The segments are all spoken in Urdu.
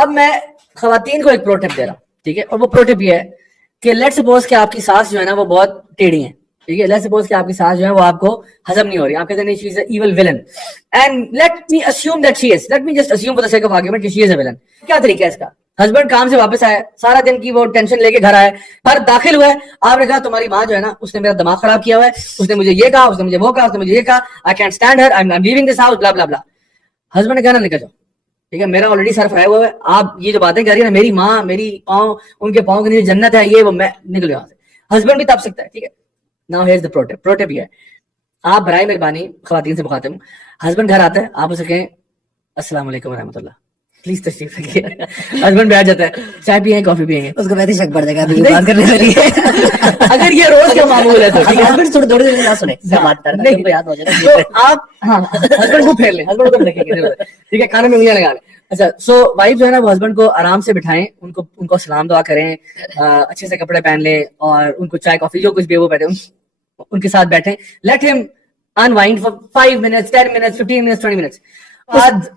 اب میں خواتین کو ایک پرو ٹپ دے رہا ہوں, ٹھیک ہے, اور وہ پرو ٹپ یہ ہے کہ لیٹ سپوز کہ آپ کی ساس جو ہے نا وہ بہت ٹیڑھی ہیں, ٹھیک ہے, لیٹ سپوز کہ آپ کی ساس جو ہے وہ آپ کو ہضم نہیں ہو رہی, آپ کہتے ہیں she is a evil villain, and let me assume that she is, let me just assume for the sake of argument کہ شی از اے ولن. کیا طریقہ ہے اس کا؟ ہسبینڈ کام سے واپس آیا, سارا دن کی وہ ٹینشن لے کے گھر آئے, گھر داخل ہوا ہے, آپ نے کہا تمہاری ماں جو ہے نا اس نے میرا دماغ خراب کیا ہوا ہے, اس نے مجھے یہ کہا, اس نے مجھے وہ کہا, اس نے مجھے یہ کہا, I can't stand her, I am living this house, blah blah بلا. ہسبینڈ نے کہا نا نکل جاؤ, ٹھیک ہے, میرا آلریڈی سر فرائی ہوا ہے, آپ یہ جو باتیں کر رہی ہیں نا میری ماں میری پاؤں ان کے پاؤں کے نیچے جنت ہے یہ وہ, میں نکل جاؤں سے. ہسبینڈ بھی تب سکتا ہے, ٹھیک ہے. ناؤ ہیئر از دی پرو ٹپ یہ ہے, آپ برائے مہربانی خواتین سے بخاطب ہوں, ہسبینڈ گھر آتا ہے, آپ اسے کہیں السلام علیکم ورحمۃ اللہ, پلیز تشریف رکھیے. ہسبینڈ بیٹھ جاتا ہے, چائے پیئیں کافی پیئیں گے, اس کو ویسے شک پڑ جائے گا بات کرنے والی ہے. اگر یہ روز کا معمول ہے تو ہسبینڈ تھوڑی تھوڑی دیر نہ سنے بات کرنا نہیں یاد ہو جائے تو آپ ہاں ہسبینڈ کو پھیر لیں, ہسبینڈ کو دیکھیں گے, ٹھیک ہے, کھانے میں انگلیاں لگا لیں. اچھا, سو وائف جو ہے نا وہ ہسبینڈ کو آرام سے بٹھائیں, ان کو سلام دعا کریں, اچھے سے کپڑے پہن لیں, اور ان کو چائے کافی جو کچھ بھی وہ بیٹھے ان کے ساتھ بیٹھیں, لیٹ ہم unwind for 5 minutes 10 minutes 15 minutes 20 minutes. بعد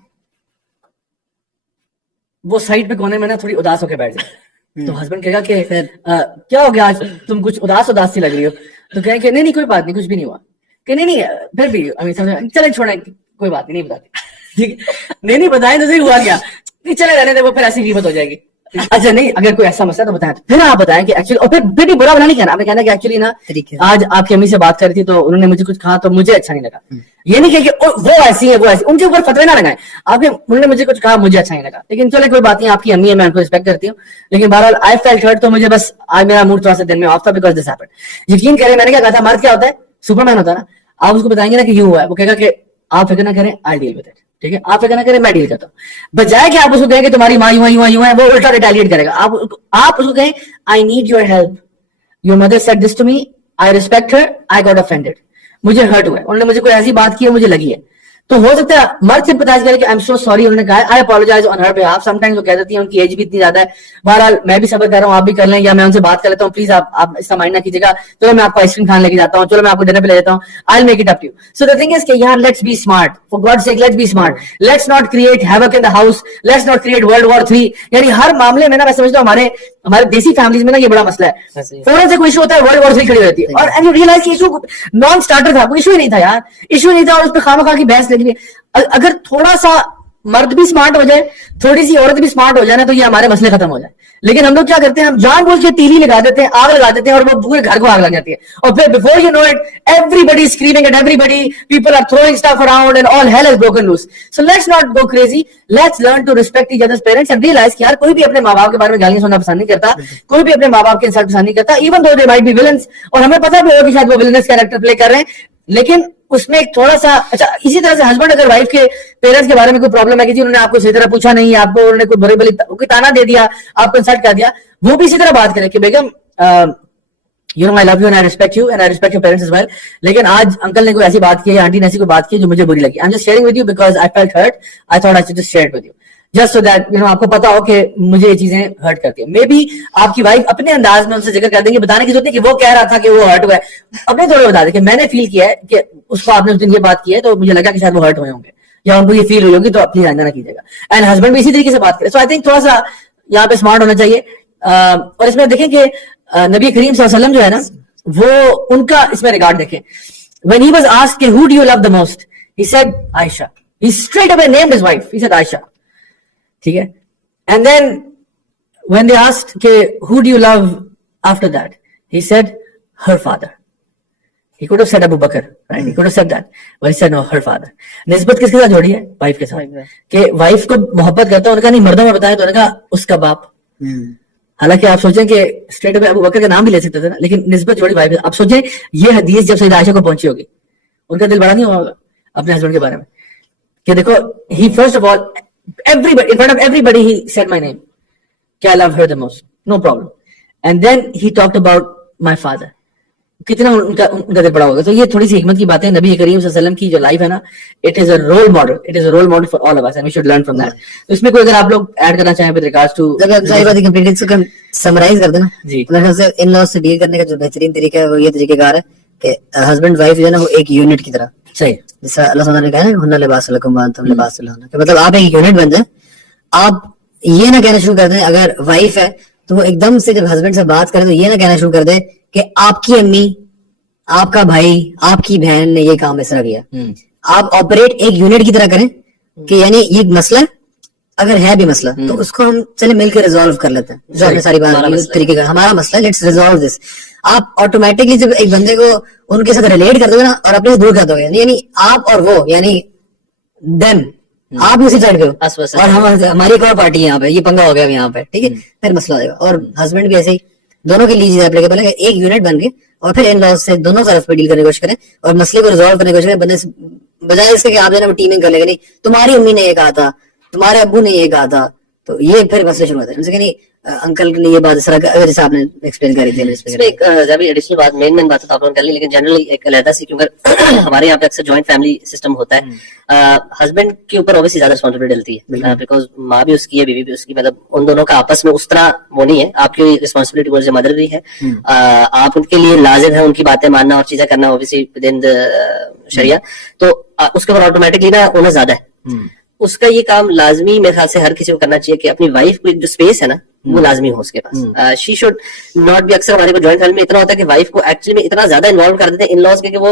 وہ سائڈ پہ کونے میں نا تھوڑی اداس ہو کے بیٹھ جائے, تو ہسبینڈ کہے گا کہ کیا ہو گیا آج تم کچھ اداس سی لگ رہی ہو, تو کہیں کہ نہیں کوئی بات نہیں, کچھ بھی نہیں ہوا, کہ نہیں پھر بھی چلے چھوڑیں کوئی بات نہیں بتاتے, ٹھیک ہے, نہیں بتائیں تو صحیح ہوا کیا, نہیں چلے رہنے دے, وہ پھر ایسی قیمت ہو جائے گی. اچھا نہیں, اگر کوئی ایسا مسئلہ تو بتائیں, پھر آپ بتائیں کہ ایکچولی, اور پھر بھی برا بنا نہیں کہنا, آپ نے کہنا کہ ایکچولی نا آج آپ کی امی سے بات کر رہی تھی تو انہوں نے مجھے کچھ کہا تو مجھے اچھا نہیں لگا. یہ نہیں کہ وہ ایسی ہے وہ ایسی, ان کے اوپر فتوے نہ لگائیں, آپ انہوں نے مجھے کچھ کہا مجھے اچھا نہیں لگا, لیکن چلے کوئی بات نہیں, آپ کی امی ہے میں ان کو رسپیکٹ کرتی ہوں, لیکن بہرحال آئی فیلٹ ہرٹ, تو مجھے بس آج میرا موڈ تھوڑا سا دن میں آف تھا بیکاز دس ہیپنڈ. یقین کریں میں نے کیا کہا تھا, مرد کیا ہوتا ہے, سپر مین ہوتا ہے نا, آپ اس کو بتائیں گے نا کہ یوں ہوا ہے, وہ کہے گا کہ آپ فکر نہ کریں, آئی ڈیل وتھ اٹ, ٹھیک ہے, آپ فکر نہ کریں میں ڈیل کرتا ہوں, بجائے کہ آپ اس کو کہیں کہ تمہاری ماں یوں ہے, وہ الٹا ریٹیلیٹ کرے گا. آپ اس کو کہیں I need your help, your mother said this to me, I respect her, I got offended, مجھے ہرٹ ہوا ہے, انہوں نے مجھے کوئی ایسی بات کی ہے مجھے لگی ہے, تو ہو سکتا ہے مرد سے بتا کرے کہ آئی ایم سو سوری, انہوں نے کہا آئی اپولوجائز آن ہر بہاف. سم ٹائمز وہ کہہ دیتی ہیں, ان کی ایج بھی اتنی زیادہ ہے, بہرحال میں بھی صبر کر رہا ہوں, آپ بھی کر لیں, یا میں ان سے بات کر لیتا ہوں, پلیز آپ اس کا مائنڈ نہ کیجیے گا, چلو میں آپ کو آئس کریم کھانے لے کے جاتا ہوں, چلو میں آپ کو ڈنر پہ لے جاتا ہوں, I make it up to you. So the thing is کہ یہاں let's be smart, for God sake let's be smart, let's not create havoc in the house, let's not create world war 3. یعنی ہر معاملے میں نا میں سمجھتا ہوں ہمارے دیسی فیملیز میں نا یہ بڑا مسئلہ ہے, فوراً سے کوئی ایشو ہوتا ہے ورلڈ وار 3 کھڑی ہوتی ہے, اور اینڈ یو ریئلائز کہ ایشو نان اسٹارٹر تھا, کوئی ایشو ہی نہیں تھا یار, ایشو نہیں تھا, اور اس پہ خواہ کی بحث لگی. اگر تھوڑا سا مرد بھی اسمارٹ ہو جائے, تھوڑی سی عورت بھی اسمارٹ ہو جائے نا, تو یہ ہمارے مسئلے ختم ہو جائے. لیکن ہم لوگ کیا کرتے ہیں, ہم جان بوجھ کے تیلی لگا دیتے ہیں, آگ لگا دیتے ہیں, اور وہ پورے گھر کو آگ لگ جاتی ہے, اور پھر before you know it everybody is screaming at everybody, people are throwing stuff around and all hell has broken loose. So let's not go crazy, let's learn to respect each other's parents and realize کہ یار کوئی بھی اپنے ماں باپ کے بارے میں گالیاں سننا پسند نہیں کرتا, کوئی بھی اپنے ماں باپ کے انسلٹ پسند نہیں کرتا, even though they might be villains, اور ہمیں پتہ بھی ہو کہ شاید وہ villainous کیریکٹر پلے کر رہے ہیں, لیکن اس میں ایک تھوڑا سا اچھا. اسی طرح سے ہسبینڈ اگر وائف کے پیرنٹس کے بارے میں کوئی پرابلم ہے کہ جی انہوں نے آپ کو صحیح طرح پوچھا نہیں, آپ کو انہوں نے کوئی بڑی بڑی تانا دے دیا, آپ کو انسلٹ کر دیا, وہ بھی اسی طرح بات کریں کہ بیگم you know I love you and I respect you and I respect your parents as well, لیکن آج انکل نے کوئی ایسی بات کی, آنٹی نے ایسی کوئی بات کی جو مجھے بری لگی. I'm just sharing with you because I felt hurt, I thought I should just share it with you just so that you know آپ کو پتا ہو کہ مجھے یہ چیزیں ہرٹ کرتی ہیں. مے بی آپ کی وائف اپنے انداز میں ان سے ذکر کر دیں گے, بتانے کی ضرورت نہیں کہ وہ کہہ رہا تھا کہ وہ ہرٹ ہوا ہے, اپنے طور پہ بتا دیں کہ میں نے فیل کیا ہے کہ اس کو آپ نے اس دن یہ بات کی ہے تو مجھے لگا کہ شاید وہ ہرٹ ہوئے ہوں گے, یا ان کو یہ فیل ہوئی ہوگی, تو اپنی آئندہ نہ کیجیے گا. اینڈ ہسبینڈ بھی اسی طریقے سے بات کرے. سو آئی تھنک تھوڑا سا یہاں پہ اسمارٹ ہونا چاہیے. اور اس میں دیکھیں کہ نبی کریم صلی اللہ علیہ وسلم جو ہے نا, وہ ان کا اس میں ریگارڈ دیکھیں, when he was asked who do you love the most, he said Aisha. He straight away named his wife, he said Aisha, ٹھیک ہے. And then when they asked who do you love after that, he said her father. He could have said Abu Bakr, right? He could have said that, but he said no, her father. نسبت کس کے ساتھ جوڑی ہے, وائف کے ساتھ, کہ وائف کو محبت کرتا ہے. انہوں نے کہا نہیں مردوں میں بتایا, تو انہوں نے کہا اس کا باپ. حالانکہ آپ سوچیں کہ اسٹریٹ اوے ابو بکر کا نام بھی لے سکتے تھے نا, لیکن نسبت جوڑی وائف. آپ سوچیں یہ حدیث جب سیدہ عائشہ کو پہنچی ہوگی, ان کا دل بڑا نہیں ہوا ہوگا اپنے ہسبینڈ کے بارے میں, کہ دیکھو he first of all everybody in front of everybody he said my name, کہ I love her the most, no problem, and then he talked about my father. کتنا ان کا دل بڑا ہوگا. تو یہ تھوڑی سی حکمت کی باتیں. نبی کریم صلی اللہ علیہ وسلم کی جو لائف ہے نا, it is a role model, it is a role model for all of us and we should learn from that. تو اس میں کوئی اگر آپ لوگ ایڈ کرنا چاہیں ود ریگارڈز ٹو, جب آپ صحیح بات کمپلیٹ سے سمرائز کر دیں نا جی, ان لاز سے ڈیل کرنے کا جو بہترین طریقہ ہے وہ یہ طریقہ کار ہے کہ ہسبینڈ وائف جو ہے نا وہ ایک یونٹ کی طرح, صحیح جیسا اللہ تعالیٰ نے کہا ہے ہن لباس لکم وانتم لباس لہن, کہ مطلب آپ ایک یونٹ بن جائیں. آپ یہ نہ کہنا شروع کر دیں, اگر وائف ہے تو وہ ایک دم سے جب ہسبینڈ سے بات کرے تو یہ نہ کہنا شروع کر دے کہ آپ کی امی, آپ کا بھائی, آپ کی بہن نے یہ کام اس طرح کیا. آپ آپریٹ ایک یونٹ کی طرح کریں کہ یعنی یہ مسئلہ اگر ہے بھی مسئلہ تو اس کو ہم چلے مل کے ریزالو کر لیتے ہیں, جو آپ نے ساری بات طریقے کا ہمارا مسئلہ ہے, لیٹس ریزالو دس. آپ آٹومیٹکلی جب ایک بندے کو ان کے ساتھ ریلیٹ کر دو گے نا اور اپنے سے دور کر دو گے, یعنی آپ اور وہ, یعنی دیم, آپ بھی اسی سائڈ پہ ہو اور ہماری ایک اور پارٹی ہے یہاں پہ, یہ پنگا ہو گیا یہاں پہ, ٹھیک ہے, پھر مسئلہ ہو جائے گا. اور ہسبینڈ بھی ایسے ہی, دونوں کے لیے چیز اپلیکیبل ہے, ایک یونٹ بن کے اور پھر ان لاز سے دونوں طرف پہ ڈیل کرنے کی کوشش کریں اور مسئلے کو ریزالو کرنے کی کوشش کریں, بندے سے بجائے اس کے کہ آپ جو ہے نا ٹیمنگ کر لیں گے, نہیں تمہاری امی نے یہ کہا تھا, تمہارے ابو نے یہ کہا تھا, تو یہ پھر مسئلے شروع ہوتے ہیں. ان سے کہ نہیں انکل نے یہ بات اس طرح جیسے آپ نے ایکسپلین کری تھی, اس میں ایک ایڈیشنل بات, مین بات تو آپ لوگوں نے کر لی, لیکن جنرلی ایک علیحدہ سی, کیونکہ ہمارے یہاں پہ اکثر جوائنٹ فیملی سسٹم ہوتا ہے, ہسبینڈ کے اوپر اوبیسلی زیادہ رسپانسبلٹی ڈلتی ہے, بیکاز ماں بھی اس کی ہے, بیوی بھی اس کی, مطلب ان دونوں کا آپس میں اس طرح وہ نہیں ہے. آپ کی رسپانسبلٹی مجھے مدر بھی ہے, آپ ان کے لیے لازم ہے ان کی باتیں ماننا اور چیزیں کرنا اوبیسلی ود ان دی شریعہ, تو اس کے اوپر آٹومیٹکلی نا اونر زیادہ ہے. اس کا یہ کام لازمی میرے خیال سے ہر کسی کو کرنا چاہیے کہ اپنی وائف کو ایک جو اسپیس ہے نا وہ لازمی ہو اس کے پاس. شی شوڈ ناٹ بھی, اکثر ہمارے کو جوائنٹ فیملی میں اتنا ہوتا ہے کہ وائف کو ایکچولی میں اتنا زیادہ انوالو کر دیتے ہیں ان لاز کے کہ وہ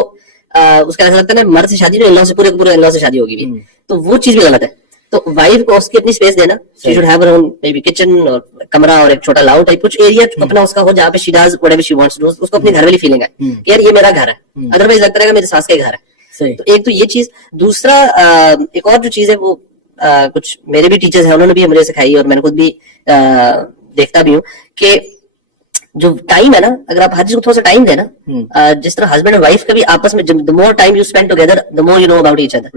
اس کا ایسا لگتا ہے نا مرد سے شادی نہیں, ان لاز سے پورے ان لاز سے شادی ہوگی بھی, تو وہ چیز بھی غلط ہے. تو وائف کو اس کی اپنی اسپیس دینا, she should have her own maybe kitchen اور کمرہ اور ایک چھوٹا لاؤ ٹائپ کچھ ایریا اپنا اس کا ہو جہاں پہ she does whatever she wants to do, اس کو اپنی گھر والی فیلنگ ہے کہ یار یہ میرا گھر ہے, ادروائز لگتا رہے گا میرے ساس کا گھر ہے. تو ایک تو یہ چیز. دوسرا ایک اور جو چیز ہے وہ کچھ میرے بھی ٹیچرز ہیں, انہوں نے بھی مجھے سکھائی اور میں نے خود بھی دیکھتا بھی ہوں کہ جو ٹائم ہے نا, اگر آپ ہر چیز کو تھوڑا سا ٹائم دیں نا, جس طرح ہسبینڈ اور وائف کا بھی آپس میں, the more time you spend together the more you know about each other.